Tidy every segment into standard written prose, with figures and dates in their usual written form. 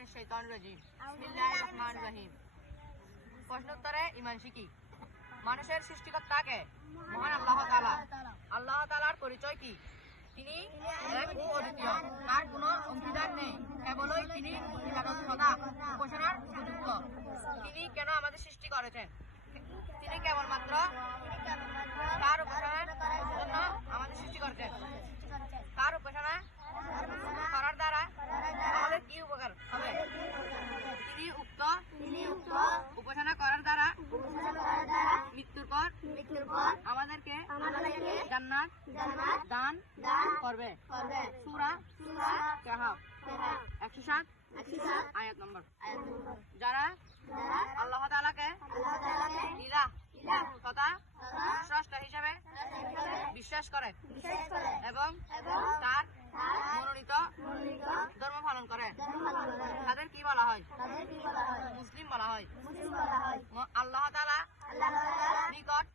মিনাশ শাইতানির রাজিম। বিসমিল্লাহির রহমানির রহিম। প্রশ্নোত্তরে ঈমান শিখি। মানুষের সৃষ্টিকর্তাকে মহান আল্লাহ তাআলা। আল্লাহ তাআলার পরিচয় কি? তিনি এক ও অদ্বিতীয়, তার কোনো অংশীদার নেই, কেবলই তিনি ইবাদত তথা উপাসনার উপযুক্ত। তিনি কেন আমাদের সৃষ্টি করেছেন? তিনি কেবলমাত্র তার উপাসনার জন্য আমাদের সৃষ্টি করেছেন। তার উপাসনা করার দ্বারা আমাদের কি উপকার হবে? তিনি উক্ত উপাসনা করার দ্বারা মৃত্যুর পর আমাদেরকে জান্নাত দান করবে। সূরা কাহফ 107 আয়াত নম্বর। যারা আল্লাহ তাআলাকে ইলাহ তথা স্রষ্টা হিসেবে বিশ্বাস করে এবং তার মনোনীত ধর্ম পালন করে তাদের কি বলা হয়? মুসলিম বলা হয়। আল্লাহ তাআলা নিকট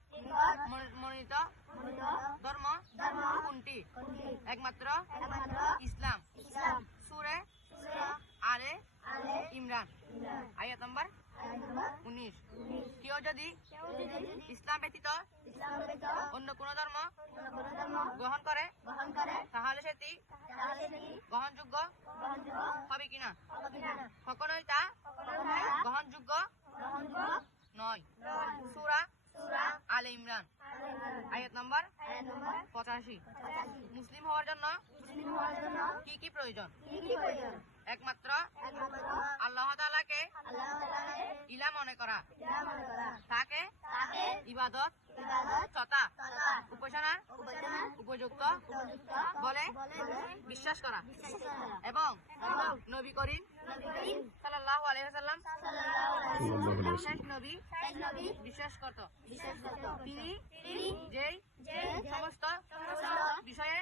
মনোনীত ধর্ম কোনটি? একমাত্র ইসলাম। সূরা আলে ইমরান আয়াত নম্বর 19। কেউ যদি ইসলাম ব্যতীত অন্য কোন ধর্ম গ্রহণ করে তাহলে সেটি গ্রহণযোগ্য হবে কিনা? কখনোই তা গ্রহণযোগ্য নয়। সূরা আলে ইমরান আয়াত নম্বর 85। মুসলিম হওয়ার জন্য কি কি প্রয়োজন? একমাত্র আল্লাহ তাআলাকে ইলাহ মনে করা, তাকে ইবাদত তথা উপাসনার উপযুক্ত বলে বিশ্বাস করা এবং নবী করিম সাল্লাল্লাহু আলাইহি ওয়াসাল্লাম শেষ নবী বিশ্বাস করত। তিনি যেই সমস্ত বিষয়ে